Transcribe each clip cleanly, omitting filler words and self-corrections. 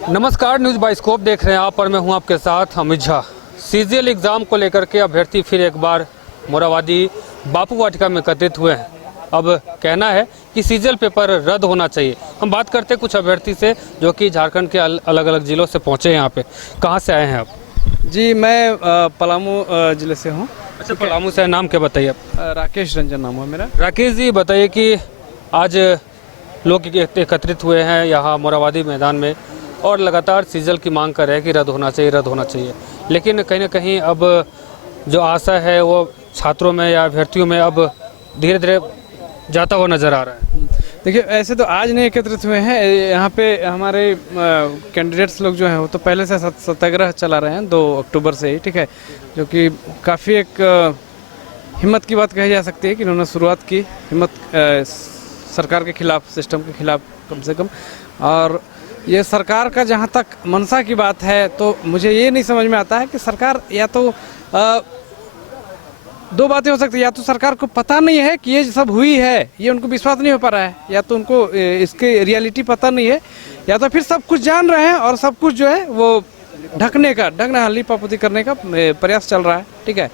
नमस्कार, news bioscope देख रहे हैं आप और मैं हूं आपके साथ अमित झा। सीजीएल एग्ज़ाम को लेकर के अभ्यर्थी फिर एक बार मोराबादी बापू वाटिका में एकत्रित हुए हैं। अब कहना है कि सीजीएल पेपर रद्द होना चाहिए। हम बात करते हैं कुछ अभ्यर्थी से जो कि झारखंड के अलग अलग ज़िलों से पहुंचे हैं यहाँ पे। कहाँ से आए हैं आप? जी, मैं पलामू ज़िले से हूँ। अच्छा, पलामू से। नाम क्या बताइए आप? राकेश रंजन नाम है मेरा। राकेश जी, बताइए कि आज लोग एकत्रित हुए हैं यहाँ मोराबादी मैदान में और लगातार सीजीएल की मांग कर रहे हैं कि रद्द होना चाहिए, लेकिन कहीं ना कहीं अब जो आशा है वो छात्रों में या अभ्यर्थियों में अब धीरे धीरे जाता हुआ नज़र आ रहा है। देखिए, ऐसे तो आज नहीं एकत्रित हुए हैं। यहाँ पे हमारे कैंडिडेट्स लोग जो हैं वो तो पहले से सत्याग्रह चला रहे हैं 2 अक्टूबर से ही, ठीक है, जो कि काफ़ी एक हिम्मत की बात कही जा सकती है कि इन्होंने शुरुआत की हिम्मत सरकार के खिलाफ, सिस्टम के खिलाफ कम से कम। और ये सरकार का जहाँ तक मंशा की बात है तो मुझे ये नहीं समझ में आता है कि सरकार या तो 2 बातें हो सकती है, या तो सरकार को पता नहीं है कि ये सब हुई है, ये उनको विश्वास नहीं हो पा रहा है, या तो उनको इसकी रियलिटी पता नहीं है, या तो फिर सब कुछ जान रहे हैं और सब कुछ जो है वो ढकना हल्ली पापोती करने का प्रयास चल रहा है, ठीक है।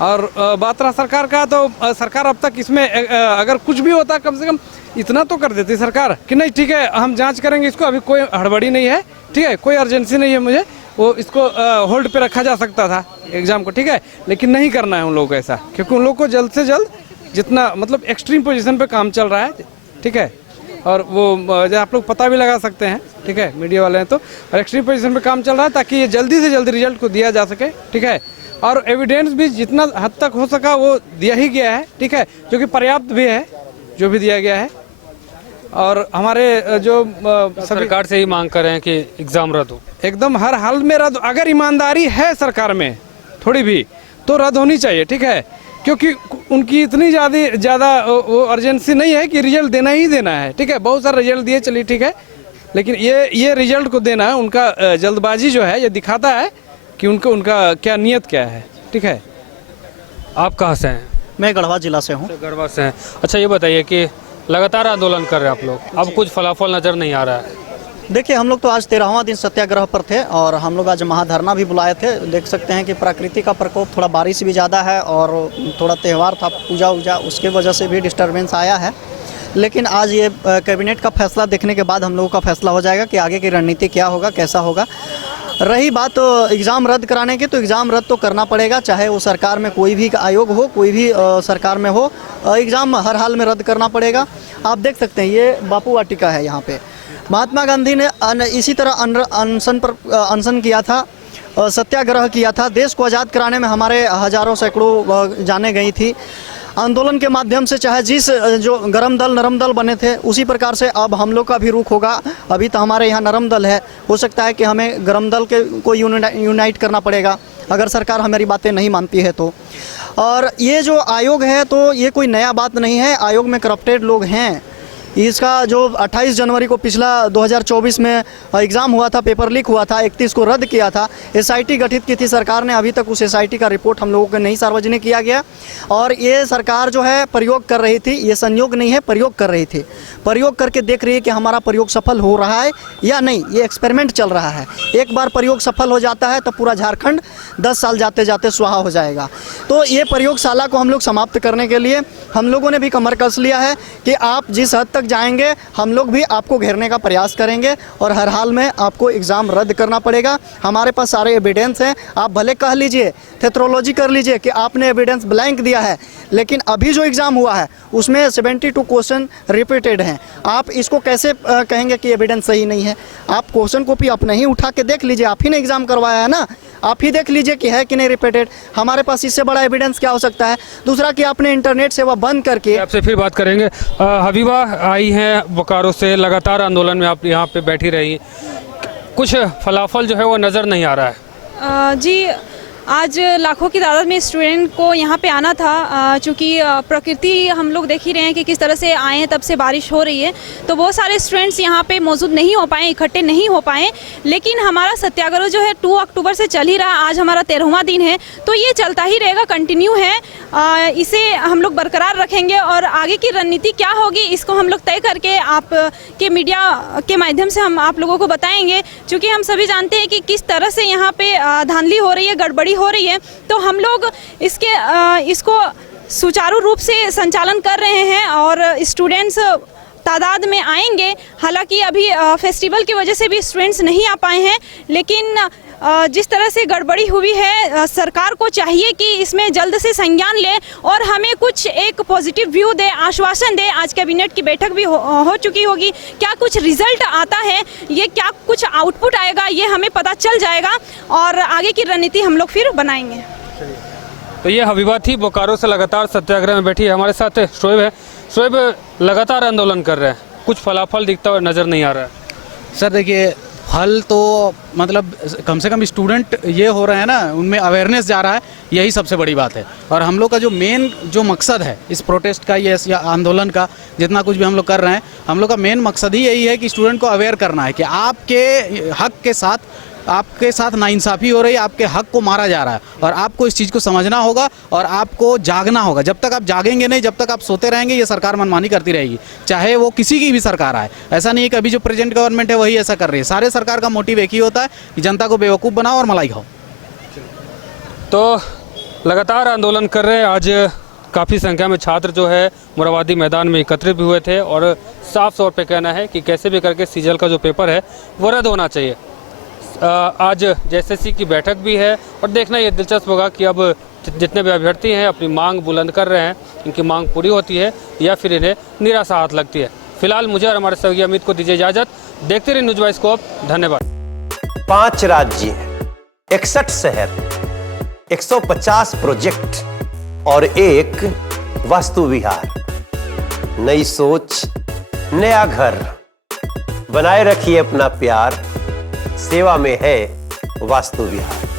और बात रहा सरकार का, तो सरकार अब तक इसमें अगर कुछ भी होता कम से कम इतना तो कर देती सरकार कि नहीं ठीक है हम जांच करेंगे इसको, अभी कोई हड़बड़ी नहीं है, ठीक है, कोई अर्जेंसी नहीं है मुझे, वो इसको होल्ड पे रखा जा सकता था एग्ज़ाम को, ठीक है। लेकिन नहीं करना है उन लोगों को ऐसा, क्योंकि उन लोगों को जल्द से जल्द जितना मतलब एक्सट्रीम पोजीशन पे काम चल रहा है, ठीक है। और वो जो आप लोग पता भी लगा सकते हैं, ठीक है, मीडिया वाले हैं तो, और एक्सट्रीम पोजीशन पे काम चल रहा है ताकि ये जल्दी से जल्दी रिजल्ट को दिया जा सके, ठीक है। और एविडेंस भी जितना हद तक हो सका वो दिया ही गया है, ठीक है, जो कि पर्याप्त भी है जो भी दिया गया है। और हमारे जो सरकार से ही मांग कर रहे हैं कि एग्ज़ाम रद्द हो, एकदम हर हाल में रद्द। अगर ईमानदारी है सरकार में थोड़ी भी तो रद्द होनी चाहिए, ठीक है, क्योंकि उनकी इतनी ज़्यादा वो अर्जेंसी नहीं है कि रिजल्ट देना ही देना है, ठीक है। बहुत सारे रिजल्ट दिए चलिए, ठीक है, लेकिन ये रिजल्ट को देना है, उनका जल्दबाजी जो है ये दिखाता है कि उनका क्या नियत क्या है, ठीक है। आप कहाँ से हैं? मैं गढ़वा जिला से हूँ। गढ़वा से हैं। अच्छा, ये बताइए कि लगातार आंदोलन कर रहे हैं आप लोग, अब कुछ फलाफल नज़र नहीं आ रहा है। देखिए, हम लोग तो आज 13वां दिन सत्याग्रह पर थे और हम लोग आज महाधरना भी बुलाए थे। देख सकते हैं कि प्रकृति का प्रकोप, थोड़ा बारिश भी ज़्यादा है और थोड़ा त्यौहार था, पूजा वूजा, उसके वजह से भी डिस्टर्बेंस आया है। लेकिन आज ये कैबिनेट का फैसला देखने के बाद हम लोगों का फैसला हो जाएगा कि आगे की रणनीति क्या होगा, कैसा होगा। रही बात तो एग्ज़ाम रद्द कराने की, तो एग्ज़ाम रद्द तो करना पड़ेगा, चाहे वो सरकार में कोई भी आयोग हो, कोई भी सरकार में हो, एग्ज़ाम हर हाल में रद्द करना पड़ेगा। आप देख सकते हैं ये बापू वाटिका है, यहाँ पे महात्मा गांधी ने इसी तरह अनशन किया था, सत्याग्रह किया था। देश को आज़ाद कराने में हमारे हज़ारों सैकड़ों जाने गई थी आंदोलन के माध्यम से। चाहे जिस जो गरम दल नरम दल बने थे उसी प्रकार से अब हम लोग का भी रुख होगा। अभी तो हमारे यहाँ नरम दल है, हो सकता है कि हमें गरम दल के को यूनाइट करना पड़ेगा अगर सरकार हमारी बातें नहीं मानती है तो। और ये जो आयोग है तो ये कोई नया बात नहीं है, आयोग में करप्टेड लोग हैं। इसका जो 28 जनवरी को पिछला 2024 में एग्ज़ाम हुआ था, पेपर लीक हुआ था, 31 को रद्द किया था, एसआईटी गठित की थी सरकार ने, अभी तक उस एसआईटी का रिपोर्ट हम लोगों को नहीं सार्वजनिक किया गया। और ये सरकार जो है प्रयोग कर रही थी, ये संयोग नहीं है, प्रयोग कर रही थी, प्रयोग करके देख रही है कि हमारा प्रयोग सफल हो रहा है या नहीं। ये एक्सपेरिमेंट चल रहा है, एक बार प्रयोग सफल हो जाता है तो पूरा झारखंड 10 साल जाते जाते स्वाहा हो जाएगा। तो ये प्रयोगशाला को हम लोग समाप्त करने के लिए हम लोगों ने भी कमर कस लिया है कि आप जिस हद तक जाएंगे हम लोग भी आपको घेरने का प्रयास करेंगे और हर हाल में आपको एग्ज़ाम रद्द करना पड़ेगा। हमारे पास सारे एविडेंस हैं, आप भले कह लीजिए, थेट्रोलॉजी कर लीजिए कि आपने एविडेंस ब्लैंक दिया है, लेकिन अभी जो एग्ज़ाम हुआ है उसमें 72 क्वेश्चन रिपीटेड हैं। आप इसको कैसे कहेंगे कि एविडेंस सही नहीं है? आप क्वेश्चन कॉपी अपने ही उठा के देख लीजिए, आप ही ने एग्ज़ाम करवाया है ना, आप ही देख लीजिए कि है कि नहीं रिपीटेड। हमारे पास इससे बड़ा एविडेंस क्या हो सकता है? दूसरा कि आपने इंटरनेट सेवा बंद करके। आपसे फिर बात करेंगे। हबीबा आई हैं बोकारो से, लगातार आंदोलन में आप यहाँ पे बैठी रही, कुछ फलाफल जो है वो नज़र नहीं आ रहा है। जी, आज लाखों की तादाद में स्टूडेंट को यहाँ पे आना था, चूँकि प्रकृति हम लोग देख ही रहे हैं कि किस तरह से आए हैं, तब से बारिश हो रही है, तो बहुत सारे स्टूडेंट्स यहाँ पे मौजूद नहीं हो पाए, इकट्ठे नहीं हो पाए। लेकिन हमारा सत्याग्रह जो है 2 अक्टूबर से चल ही रहा, आज हमारा 13वां दिन है, तो ये चलता ही रहेगा, कंटिन्यू है। इसे हम लोग बरकरार रखेंगे और आगे की रणनीति क्या होगी इसको हम लोग तय करके आप के मीडिया के माध्यम से हम आप लोगों को बताएंगे। क्योंकि हम सभी जानते हैं कि किस तरह से यहाँ पे धांधली हो रही है, गड़बड़ी हो रही है, तो हम लोग इसको सुचारू रूप से संचालन कर रहे हैं और स्टूडेंट्स तादाद में आएंगे। हालांकि अभी फेस्टिवल की वजह से भी स्टूडेंट्स नहीं आ पाए हैं, लेकिन जिस तरह से गड़बड़ी हुई है, सरकार को चाहिए कि इसमें जल्द से संज्ञान ले और हमें कुछ एक पॉजिटिव व्यू दे, आश्वासन दे। आज कैबिनेट की बैठक भी हो चुकी होगी, क्या कुछ रिजल्ट आता है, ये क्या कुछ आउटपुट आएगा, ये हमें पता चल जाएगा और आगे की रणनीति हम लोग फिर बनाएंगे। तो ये हबीबा थी, बोकारो से लगातार सत्याग्रह में बैठी है। हमारे साथ शोएब है। शोएब, लगातार आंदोलन कर रहे हैं, कुछ फलाफल दिखता हुआ नज़र नहीं आ रहा है। सर देखिए, फल तो मतलब कम से कम स्टूडेंट ये हो रहे हैं ना, उनमें अवेयरनेस जा रहा है, यही सबसे बड़ी बात है। और हम लोग का जो मेन जो मकसद है इस प्रोटेस्ट का, ये या आंदोलन का, जितना कुछ भी हम लोग कर रहे हैं, हम लोग का मेन मकसद ही यही है कि स्टूडेंट को अवेयर करना है कि आपके हक के साथ नाइंसाफ़ी हो रही है, आपके हक को मारा जा रहा है और आपको इस चीज़ को समझना होगा और आपको जागना होगा। जब तक आप जागेंगे नहीं, जब तक आप सोते रहेंगे, ये सरकार मनमानी करती रहेगी, चाहे वो किसी की भी सरकार आए। ऐसा नहीं है कि अभी जो प्रेजेंट गवर्नमेंट है वही ऐसा कर रही है। सारे सरकार का मोटिव एक ही होता है कि जनता को बेवकूफ़ बनाओ और मलाई खाओ। तो लगातार आंदोलन कर रहे हैं। आज काफ़ी संख्या में छात्र जो है मोरहाबादी मैदान में एकत्रित भी हुए थे और साफ तौर पे कहना है कि कैसे भी करके सीजल का जो पेपर है वो रद्द होना चाहिए। आज जेएसएससी की बैठक भी है और देखना ये दिलचस्प होगा कि अब जितने भी अभ्यर्थी हैं अपनी मांग बुलंद कर रहे हैं, इनकी मांग पूरी होती है या फिर इन्हें निराशा हाथ लगती है। फिलहाल मुझे और हमारे सहयोगी अमित को दीजिए इजाज़त। देखते रहिए न्यूज़ बाइस्कोप। धन्यवाद। 5 राज्य, 61 शहर, 150 प्रोजेक्ट और एक वास्तु विहार। नई सोच, नया घर। बनाए रखिए अपना प्यार, सेवा में है वास्तु विहार।